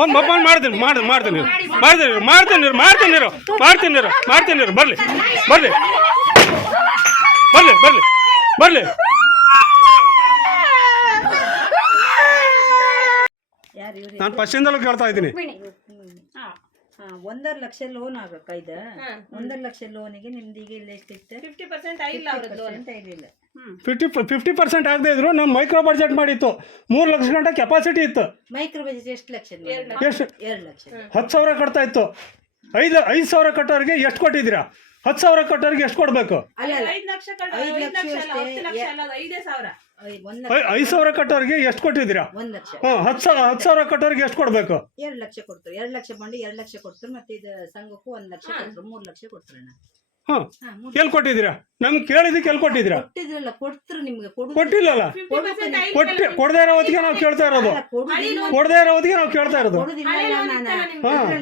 ಒಂದು ಮೊಬೈಲ್ ಮಾಡ್ತೀನಿ ಬರ್ಲಿ. ನಾನು ಫಸ್ಟಿಂದಲೂ ಕೇಳ್ತಾ ಇದ್ದೀನಿ. 1.5 ಲಕ್ಷ ಲೋನ್ ಆಗಕ್ಕ ಇದು 1.5 ಲಕ್ಷ ಲೋನಿಗೆ ನಿಮ್ದು ಈಗ ಇಲ್ಲಿ ಎಷ್ಟಿತ್ತು? 50% ಆಗಿಲ್ಲ ಅವ್ರದ್ದು ಲೋನ್ ಆಗಿಲ್ಲ. 50% ಆಗದೆ ಇದ್ರು ನಮ್ಮ ಮೈಕ್ರೋ ಬಡ್ಜೆಟ್ ಮಾಡಿತ್ತು. 3 ಲಕ್ಷ ಗಂಟೆ ಕೆಪಾಸಿಟಿ ಇತ್ತು. ಮೈಕ್ರೋ ಬಡ್ಜೆಟ್ ಎಷ್ಟು ಲಕ್ಷ? ಎಷ್ಟು? 2 ಲಕ್ಷ. 10,000 ಕಟ್ತಾ ಇತ್ತು. 5,000 ಕಟ್ಟೋರಿಗೆ ಎಷ್ಟು ಕೊಟ್ಟಿದ್ದೀರಾ? 10,000 ಕಟ್ಟೋರಿಗೆ ಎಷ್ಟು ಕೊಡ್ಬೇಕು? 5 ಲಕ್ಷ 10 ಲಕ್ಷ ಅಲ್ಲ 5,000. 5,000 ಕಟ್ಟೋರಿಗೆ ಎಷ್ಟು ಕೊಟ್ಟಿದ್ದೀರಾ? 1 ಲಕ್ಷ. 10,000 ಕಟ್ಟೋರಿಗೆ ಎಷ್ಟು ಕೊಡ್ಬೇಕು? 2 ಲಕ್ಷ ಕೊಡ್ತಾರೆ. 2 ಲಕ್ಷ ಬಂದು 2 ಲಕ್ಷ ಕೊಡ್ತಾರೆ. ಮತ್ತೆ ಇದು ಸಂಘಕ್ಕೂ 1 ಲಕ್ಷ ಕೊಡ್ತಾರೆ. 3 ಲಕ್ಷ ಕೊಡ್ತಾರೆ. ಎಲ್ಲಿ ಕೊಟ್ಟಿದ್ದೀರಾ? ನಮ್ಗೆ ಕೇಳಿದಕ್ಕೆ ಎಲ್ಲಿ ಕೊಟ್ಟಿದ್ದೀರಾ? ಕೊಟ್ಟಿದ್ರಲ್ಲ, ಕೊಡ್ತಾರೆ ನಿಮ್ಗೆ. ಕೊಟ್ಟಿಲ್ಲಲ್ಲ. ಕೊಡದೇ ಇರೋ ಹೊತ್ತಿಗೆ ನಾವು ಕೇಳ್ತಾ ಇರೋದು. ಕೊಡದೇ ಇರೋ ಹೊತ್ತಿಗೆ ನಾವು ಕೇಳ್ತಾ ಇರೋದು.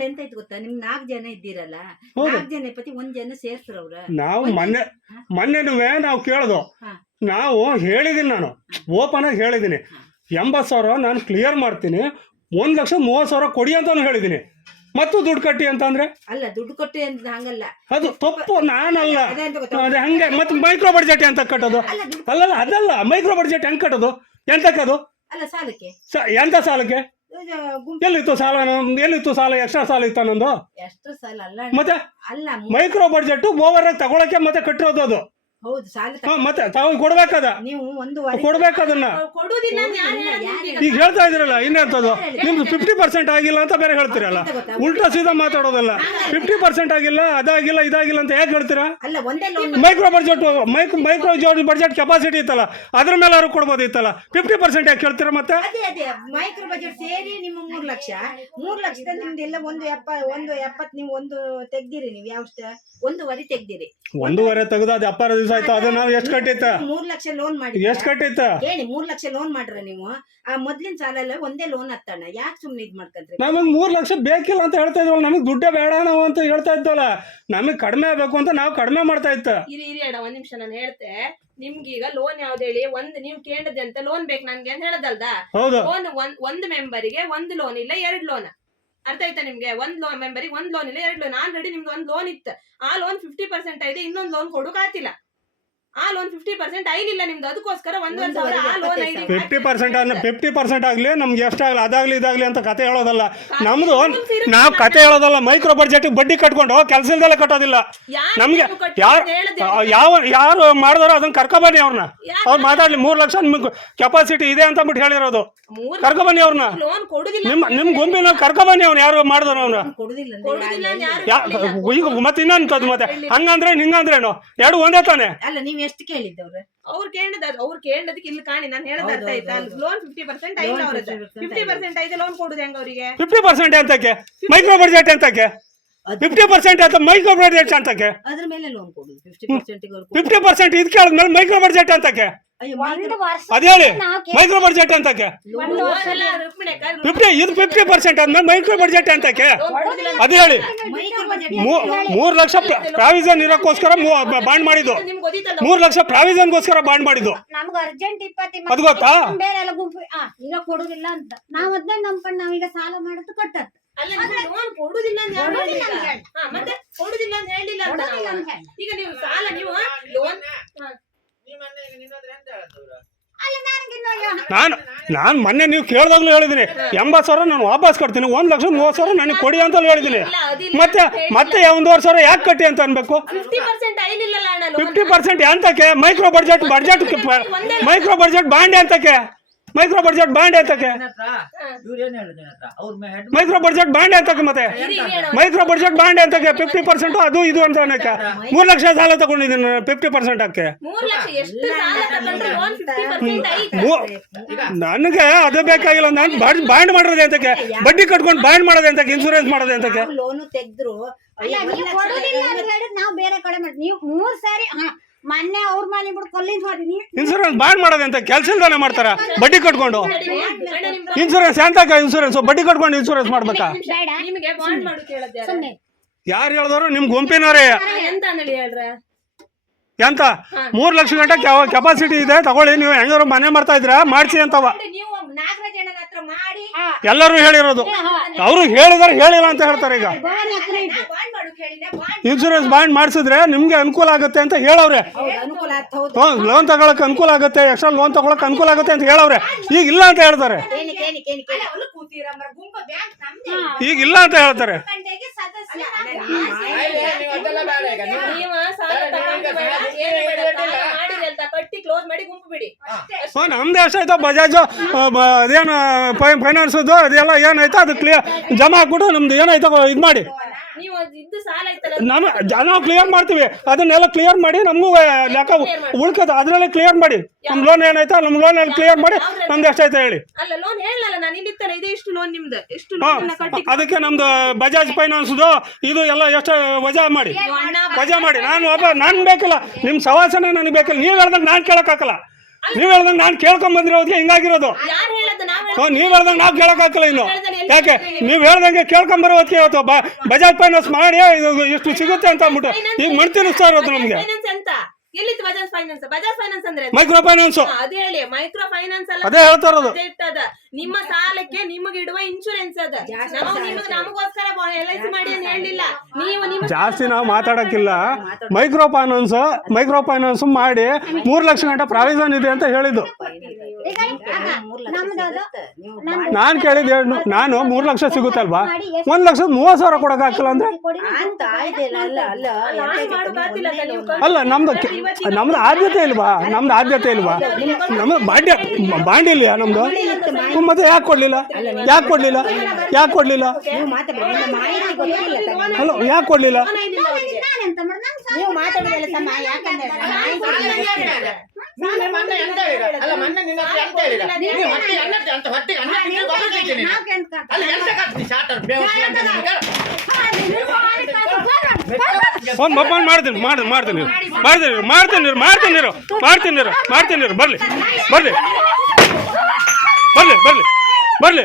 ಎಂತ ಇತ್ತು ಗೊತ್ತಾ, ನಿಮ್ 4 ಜನ ಇದ್ದೀರಲ್ಲ, 4 ಜನ ಪತಿ 1 ಜನ ಸೇರ್ಸ್ರ ಅವ್ರ. ನಾವು ಮೊನ್ನೆನೂ ನಾವು ಕೇಳ್ದು. ನಾವು ಹೇಳಿದೀನಿ, ನಾನು ಓಪನ್ ಆಗಿ ಹೇಳಿದೀನಿ 80,000 ನಾನು ಕ್ಲಿಯರ್ ಮಾಡ್ತೀನಿ, 1,30,000 ಕೊಡಿ ಅಂತಾನು ಹೇಳಿದೀನಿ. ಮತ್ತು ದುಡ್ಡು ಕಟ್ಟಿ ಅಂತಂದ್ರೆ ಅಲ್ಲ, ದುಡ್ಡು ಕೊಟ್ಟಿ ಅಂತ ಹಂಗಲ್ಲ, ಅದು ತಪ್ಪು. ನಾನಲ್ಲ ಅದೇ ಹಂಗೆ. ಮತ್ತೆ ಮೈಕ್ರೋ ಬಡ್ಜೆಟ್ ಅಂತ ಕಟ್ಟೋದು ಅಲ್ಲಲ್ಲ, ಅದಲ್ಲ. ಮೈಕ್ರೋ ಬಡ್ಜೆಟ್ ಹೆಂಗ್ ಕಟ್ಟೋದು? ಎಂತಕ್ಕದು? ಅಲ್ಲ, ಸಾಲಕ್ಕೆ. ಎಂತ ಸಾಲಕ್ಕೆ? ಎಲ್ಲಿತ್ತು ಸಾಲ? ಎಕ್ಸ್ಟ್ರಾ ಸಾಲ ಇತ್ತ ನಂದು? ಎಕ್ಸ್ಟ್ರಾ ಸಾಲ ಅಲ್ಲ. ಮತ್ತೆ ಅಲ್ಲ, ಮೈಕ್ರೋ ಬಡ್ಜೆಟ್ ಓವರ್ ಆಗಿ ತಗೊಳಕ್ಕೆ ಮತ್ತೆ ಕಟ್ಟಿರೋದು ಅದು. ಹೌದು, ಸಾಲ ಮತ್ತೆ ತಾವು ಕೊಡ್ಬೇಕದ, ನೀವು ಕೊಡ್ಬೇಕದನ್ನ. ಕೊಡುದಿಲ್ಲ ಈಗ ಹೇಳ್ತಾ ಇದ್ರಲ್ಲ, ಇನ್ನೆಂತದ್ದು ನಿಮ್ದು 50% ಆಗಿಲ್ಲ ಅಂತ ಬೇರೆ ಹೇಳ್ತೀರಲ್ಲ. ಉಲ್ಟಾ ಸೀದಾ ಮಾತಾಡೋದಲ್ಲ. 50% ಆಗಿಲ್ಲ, ಅದಾಗಿಲ್ಲ, ಇದಾಗಿಲ್ಲ ಅಂತ ಯಾಕೆ ಹೇಳ್ತೀರಾ? ಮೈಕ್ರೋ ಬಡ್ಜೆಟ್ ಕೆಪಾಸಿಟಿ ಇತ್ತಲ್ಲ, ಅದ್ರ ಮೇಲೆ ಅವ್ರು ಕೊಡ್ಬೋದಿತ್ತಲ್ಲ. 50% ಯಾಕೆ ಹೇಳ್ತೀರಾ? ಮತ್ತೆ ಮೈಕ್ರೋ ಬಜೆಟ್ ಸೇರಿ ನಿಮ್ಮ 3 ಲಕ್ಷ 3 ಲಕ್ಷದ ನಿಮ್ದೆಲ್ಲ 1.70 ನೀವು ಒಂದು ತೆಗ್ದಿರಿ. ನೀವು ಯಾವ 1.5 ತೆಗ್ದಿರಿ. 1.5 ತೆಗೆದು ಅದು 70 ದಿವಸ ಆಯ್ತು. ಅದು ನಾವು ಎಷ್ಟು ಕಟ್ಟಿತ್ತ? 3 ಲಕ್ಷ ಲೋನ್ ಮಾಡಿ. ಎಷ್ಟು ಕಟ್ಟಿತ್ತ ಹೇಳಿ? 3 ಲಕ್ಷ ಲೋನ್ ಮಾಡ್ರ ನೀವು. ಆ ಮೊದ್ಲಿನ ಸಾಲ ಎಲ್ಲ ಒಂದೇ ಲೋನ್ ಹತ್ತಣ್ಣ. ಯಾಕೆ ಸುಮ್ನೆ ಇದ್ ಮಾಡ್ಕೊಂಡ್ರಿ? ನಮಗ್ 3 ಲಕ್ಷ ಬೇಕಿಲ್ಲ ಅಂತ ಹೇಳ್ತಾ ಇದ್ವಲ್ಲ, ನಮಗ್ ದುಡ್ಡೇ ಬೇಡ ನಾವು ಅಂತ ಹೇಳ್ತಾ ಇದ್ವಲ್ಲ. ನಮಗ್ ಕಡಿಮೆ ಆಗ್ಬೇಕು ಅಂತ ನಾವು ಕಡಿಮೆ ಮಾಡ್ತಾ ಇತ್ತ. ಇರಿ ಅಣ್ಣ, 1 ನಿಮಿಷ ನಾನು ಹೇಳ್ತೆ. ನಿಮ್ಗೀಗ ಲೋನ್ ಯಾವ್ದು ಹೇಳಿ? ನೀವು ಕೇಳಿದೆ ಅಂತ ಲೋನ್ ಬೇಕು ನನ್ಗೆ ಅಂತ ಹೇಳದಲ್ದ? ಲೋನ್ ಒಂದು ಮೆಂಬರಿಗೆ 1 ಲೋನ್ ಇಲ್ಲ 2 ಲೋನ್. ಅರ್ಥ ಆಯ್ತಾ ನಿಮ್ಗೆ? 1 ಮೆಂಬರಿಗೆ 1 ಲೋನ್ ಇಲ್ಲ 2 ಲೋನ್. ಆಲ್ರೆಡಿ ನಿಮ್ಗೆ 1 ಲೋನ್ ಇತ್ತು. ಆ ಲೋನ್ 50% ಇದೆ. ಇನ್ನೊಂದು ಲೋನ್ ಕೊಡೋಕ್ ಆಗ್ತಿಲ್ಲ. ಆ ಲೋನ್ 50% ಆಗಿಲ್ಲ ನಿಮ್ದು. ಅದಕ್ಕೋಸ್ಕರ 1,500 ಆ ಲೋನ್ 50% ಆಗ್ಲಿ, ನಮ್ಗೆ ಎಷ್ಟಾಗ್ಲಿ, ಅದಾಗ್ಲಿ ಇದಾಗ್ಲಿ ಅಂತ ಕತೆ ಹೇಳೋದಲ್ಲ ನಮ್ದು. ನಾವು ಕತೆ ಹೇಳೋದಲ್ಲ. ಮೈಕ್ರೋ ಬಡ್ಜೆಟ್ ಬಡ್ಡಿ ಕಟ್ಕೊಂಡು ಕೆಲಸ ಇಲ್ದೆಲ್ಲ ಕಟ್ಟೋದಿಲ್ಲ. ನಮ್ಗೆ ಯಾರು ಮಾಡಿದಾರೋ ಅದನ್ನ ಕರ್ಕೊಬನ್ನಿ ಅವ್ರನ್ನ. ಅವ್ರು ಮಾತಾಡ್ಲಿ. 3 ಲಕ್ಷ ನಿಮ್ಗೆ ಕೆಪಾಸಿಟಿ ಇದೆ ಅಂತ ಬಿಟ್ಟು ಹೇಳಿರೋದು. ಕರ್ಕೊಬನ್ನಿ ಅವ್ರನ್ನ. ನಿಮ್ ಗುಂಪಿನ ಕರ್ಕೊಬನ್ನಿ. ಅವ್ನು ಯಾರು ಮಾಡಿದಾರ ಅವ್ನ ಈಗ ಮತ್ತೆ ಇನ್ನೊಂದು. ಮತ್ತೆ ಹಂಗಂದ್ರೆ ಹಿಂಗಂದ್ರೇನು? 2 ಒಂದೇ ತಾನೆ. ಎಷ್ಟು ಕೇಳಿದ್ದವ್ರು? ಅವ್ರು ಕೇಳಿದಕ್ಕೆ ಇಲ್ಲಿ ಕಾಣಿ. ನಾನು ಹೇಳೋದು ಅರ್ಥ ಆಯ್ತಾ? ಲೋನ್ 50% ಆಗಿಲ್ಲ ಅವ್ರದ್ದು. 50% ಆಯ್ತು. ಲೋನ್ ಕೊಡುದು ಹೆಂಗ ಅವರಿಗೆ? 50% ಅಂತಕ್ಕೆ ಮೈಕ್ರೋ ಬಡ್ಜೆಟ್ ಅಂತಕ್ಕೆ 50% ಅಂತ ಮೈಕ್ರೋ ಬಡ್ಜೆಟ್ ಅಂತಕ್ಕೆ ಅದ್ರ ಮೇಲೆ ಲೋನ್ ಕೊಡುದು 50%. 50% ಇದು ಕೇಳಿದ್ಮೇಲೆ ಮೈಕ್ರೋ ಬಡ್ಜೆಟ್ ಅಂತಕ್ಕೆ ಅದ ಹೇಳಿ. ಮೈಕ್ರೋ ಬಡ್ಜೆಟ್ ಅಂತಕ್ಕೆ 50% ಆದ್ಮೇಲೆ ಮೈಕ್ರೋ ಬಡ್ಜೆಟ್ ಅಂತಕ್ಕೆ ಅದ ಹೇಳಿ. 3 ಲಕ್ಷ ಪ್ರಾವಿಷನ್ ಇರೋಕ್ಕೋಸ್ಕರ ಬಾಂಡ್ ಮಾಡಿದ್ದು. 3 ಲಕ್ಷ ಪ್ರಾವಿಷನ್ಗೋಸ್ಕರ ಬಾಂಡ್ ಮಾಡಿದ್ದು. ಅದು ಗೊತ್ತಾ? ಈಗ ಕೊಡುದಿಲ್ಲ ಅಂತ ನಾವ್ ಅದನ್ನ ನಂಬ್ಕೊಂಡು ನಾವೀಗ ಸಾಲ ಮಾಡೋದು ಕಟ್ಟತ್. ಲೋನ್ ಕೊಡುದಿಲ್ಲ ಮತ್ತೆ ಕೊಡುದಿಲ್ಲ ಅಂತ ಹೇಳಿಲ್ಲ. ಈಗ ನೀವು ಸಾಲ ನೀವು ಲೋನ್ ನಾನು ಮೊನ್ನೆ ನೀವು ಕೇಳ್ದಾಗ್ಲೂ ಹೇಳಿದೀನಿ 80,000 ನಾನು ವಾಪಸ್ ಕೊಡ್ತೀನಿ, 1,30,000 ನನಗೆ ಕೊಡಿ ಅಂತ ಹೇಳಿದೀನಿ. ಮತ್ತೆ 1,500,000 ಯಾಕೆ ಕಟ್ಟಿ ಅಂತ ಅನ್ಬೇಕು? 50% ಅಂತಕ್ಕೆ micro budget micro budget bond ಅಂತಕ್ಕೆ ಮೈಕ್ರೋ ಬಡ್ಜೆಟ್ ಬಾಂಡ್ ಅಂತಕ್ಕೆ ಮೈಕ್ರೋ ಬಡ್ಜೆಟ್ ಬಾಂಡ್ ಅಂತಕ್ಕೆ ಮತ್ತೆ ಮೈಕ್ರೋ ಬಡ್ಜೆಟ್ ಬಾಂಡ್ ಅಂತಕ್ಕೆ 50% ಅದು ಇದು ಅಂತ ಅನ್ನಕ್ಕೆ 3 ಲಕ್ಷ ಸಾಲ ತಗೊಂಡಿದ್ದೀನಿ 50% ಅಕ್ಕೆ. ನನಗೆ ಅದು ಬೇಕಾಗಿಲ್ಲ. ನಾನು ಬಾಂಡ್ ಮಾಡೋದೇ ಅಂತಕ್ಕೆ, ಬಡ್ಡಿ ಕಟ್ಕೊಂಡು ಬಾಂಡ್ ಮಾಡೋದೇ ಅಂತಕ್ಕೆ, ಇನ್ಸೂರೆನ್ಸ್ ಮಾಡೋದೇ ಅಂತಕ್ಕೆ. ಲೋನು ತೆಗೆದ್ರು ನಾವು ಬೇರೆ ಕಡೆ ಮಾಡಿ ನೀವು 3 ಸಾರಿ ಮೊನ್ನೆ ಅವ್ರ ಮನೆ ಬಿಟ್ಟು ಕೊಲ್ಲಿಂಗ್ ಮಾಡಿದೀನಿ. ಇನ್ಸೂರೆನ್ಸ್ ಬಾಂಡ್ ಮಾಡೋದು ಅಂತ ಕೆಲಸ ಇಲ್ದಾನೆ ಮಾಡ್ತಾರ ಬಡ್ಡಿ ಕಟ್ಕೊಂಡು. ಇನ್ಸೂರೆನ್ಸ್ ಎಂತಕ? ಇನ್ಸೂರೆನ್ಸ್ ಬಡ್ಡಿ ಕಟ್ಕೊಂಡು ಇನ್ಸೂರೆನ್ಸ್ ಮಾಡ್ಬೇಕಾ? ಯಾರು ಹೇಳಿದವರು? ನಿಮ್ ಗುಂಪಿನವರೇ. ಎಂತ 3 ಲಕ್ಷ ಗಂಟೆ ಕೆಪಾಸಿಟಿ ಇದೆ, ತಗೊಳ್ಳಿ, ನೀವು ಹೆಂಗಾರು ಮನೆ ಮಾಡ್ತಾ ಇದ್ರ ಮಾಡಿಸಿ ಅಂತವ ನೀವು ನಾಗರಾಜ್ ಅಣ್ಣನ ಹತ್ರ ಮಾಡಿ ಎಲ್ಲರೂ ಹೇಳಿರೋದು. ಅವರು ಹೇಳಿದಾರೆ, ಹೇಳಿಲ್ಲ ಅಂತ ಹೇಳ್ತಾರೆ. ಈಗ ಬಾಂಡ್ ಮಾಡು ಕೇಳಿದ್ರೆ ಬಾಂಡ್ ಇನ್ಶೂರೆನ್ಸ್ ಬಾಂಡ್ ಮಾಡಿಸಿದ್ರೆ ನಿಮ್ಗೆ ಅನುಕೂಲ ಆಗುತ್ತೆ ಅಂತ ಹೇಳವ್ರೆ. ಅನುಕೂಲ ಆಗ್ತಾ ಹೌದು. ಲೋನ್ ತಗೊಳಕ್ ಅನುಕೂಲ ಆಗುತ್ತೆ, ಎಕ್ಸ್ಟ್ರಾ ಲೋನ್ ತಗೊಳಕ್ ಅನುಕೂಲ ಆಗುತ್ತೆ ಅಂತ ಹೇಳವ್ರೆ. ಈಗ ಇಲ್ಲ ಅಂತ ಹೇಳ್ತಾರೆ. ಅಲ್ಲ ಕೂತಿರಮ್ಮ ಗುಂಪ ಬ್ಯಾಂಕ್ ನಮ್ದೇ ಈಗ ಇಲ್ಲ ಅಂತ ಹೇಳ್ತಾರೆ. ಗಂಟೆಗೆ ಸದಸ್ಯ ನೀವ ಸಾಲ ತಗೊಂಡು ಬೇಡ, ಏನು ಬೇಡ, ಸಾಲ ಮಾಡಿರಿ ಅಂತ ಕಟ್ಟಿ ಕ್ಲೋಸ್ ಮಾಡಿ ಗುಂಪು ಬಿಡಿ. ನಮ್ದು ಎಷ್ಟಾಯ್ತು ಬಜಾಜ್ ಅದೇನು ಫೈನಾನ್ಸದ್ದು ಅದೆಲ್ಲ ಏನಾಯ್ತು ಅದು ಕ್ಲಿಯರ್ ಜಮಾ ಹಾಕ್ಬಿಟ್ಟು ನಮ್ದು ಏನಾಯ್ತು ಇದು ಮಾಡಿ ನೀವು ಇದ್ದು ಸಾಲ ಐತಲ್ಲ ನಾವು ಕ್ಲಿಯರ್ ಮಾಡ್ತೀವಿ. ಅದನ್ನೆಲ್ಲ ಕ್ಲಿಯರ್ ಮಾಡಿ ನಮಗೂ ಲೆಕ್ಕ ಉಳ್ಕದ ಅದ್ರಲ್ಲೇ ಕ್ಲಿಯರ್ ಮಾಡಿ. ನಮ್ ಲೋನ್ ಏನಾಯ್ತಾ ನಮ್ಮ ಲೋನ್ ಕ್ಲಿಯರ್ ಮಾಡಿ ನಮ್ದು ಎಷ್ಟಾಯ್ತು ಹೇಳಿ. ಅಲ್ಲ ಲೋನ್ ಹೇಳಲ್ಲ ನಾನು ಇಲ್ಲಿತ್ತಲ್ಲ ಇದೆ ಇಷ್ಟು ಲೋನ್ ನಿಮ್ದು ಎಷ್ಟು ಹಾ, ಲೋನ್ ಕಟ್ಟಿ ಅದಕ್ಕೆ ನಮ್ದು ಬಜಾಜ್ ಫೈನಾನ್ಸ್ದು ಇದು ಎಲ್ಲ ಎಷ್ಟು ವಜಾ ಮಾಡಿ ವಜಾ ಮಾಡಿ. ನಾನು ಬೇಕಿಲ್ಲ, ನಿಮ್ ಸವಾಸನೆ ನನಗೆ ಬೇಕಿಲ್ಲ. ನೀವ್ ಹೇಳ್ದಂಗೆ ನಾನು ಕೇಳಕ್ಕಾಗಲ್ಲ. ನೀವ್ ಹೇಳ್ದಂಗೆ ನಾನು ಕೇಳ್ಕೊಂಡ್ ಬಂದಿರೋದಕ್ಕೆ ಹಿಂಗಾಗಿರೋದು. ಯಾರು ಹೇಳದ ನಾವು ನೀವ್ ಹೇಳ್ದಂಗೆ ನಾವು ಕೇಳಕ್ಕಾಗಲ್ಲ ಇನ್ನು. ಯಾಕೆ ನೀವ್ ಹೇಳ್ದಂಗೆ ಕೇಳ್ಕೊಂಡ್ ಬರೋದಕ್ಕೆ ಇವತ್ತು ಬಜಾಜ್ ಫೈನಾನ್ಸ್ ಮಾಡಿ ಇಷ್ಟು ಸಿಗುತ್ತೆ ಅಂತ ಅಂದ್ಬಿಟ್ಟು ಈಗ ಮಣ್ ತಿನ್ನಿಸ್ತಾ ಇರೋದು ನಮ್ಗೆ. ಫೈನಾನ್ಸ್ ಅಂತ ಎಲ್ಲಿತ್ತು ಬಜಾಜ್ ಫೈನಾನ್ಸ್? ಬಜಾಜ್ ಫೈನಾನ್ಸ್ ಅಂದ್ರೆ ಮೈಕ್ರೋ ಫೈನಾನ್ಸ್ ಅದೇ ಹೇಳಿ ಮೈಕ್ರೋ ಫೈನಾನ್ಸ್ ಅಲ್ಲ, ಅದೇ ಹೇಳ್ತಾ ಇರೋದು. ಇರ್ತದ ನಿಮ್ಮ ಸಾಲಕ್ಕೆ ನಿಮಗೆ ಇಡುವ ಇನ್ಶೂರೆನ್ಸ್ ಅದ. ನಾವು ನಮಗೋಸ್ಕರ LIC ಮಾಡಿ ಅಂತ ಹೇಳಿಲ್ಲ. ನೀವು ನಿಮ್ಮ ಜಾಸ್ತಿ ನಾವು ಮಾತಾಡಕ್ಕಿಲ್ಲ. ಮೈಕ್ರೋ ಫೈನಾನ್ಸ್ ಮಾಡಿ 3 ಲಕ್ಷ ಗಂಟೆ ಪ್ರಾವಿಷನ್ ಇದೆ ಅಂತ ಹೇಳಿದ್ದು. ನಾನು ಕೇಳಿದ್ ನಾನು 3 ಲಕ್ಷ ಸಿಗುತ್ತಲ್ವಾ, 1,30,000 ಕೊಡಕ್ ಹಾಕಿಲ್ಲ ಅಂದ್ರೆ ಅಲ್ಲ ನಮ್ದು ಆದ್ಯತೆ ಇಲ್ವಾ? ನಮ್ದು ಆದ್ಯತೆ ಇಲ್ವಾ? ನಮ್ದು ಬಾಂಡ್ ಇಲ್ಲ ನಮ್ದು. ಮತ್ತೆ ಯಾಕೆ ಕೊಡ್ಲಿಲ್ಲ? ಹಲೋ, ಯಾಕೆ ಕೊಡ್ಲಿಲ್ಲ? ನೀವು ಮಾತಾಡೋದಲ್ಲ ಸಮ ಯಾಕಂದ್ರೆ ಫೋನ್ ಮಾಡ್ತೀನಿ ಬರ್ಲಿ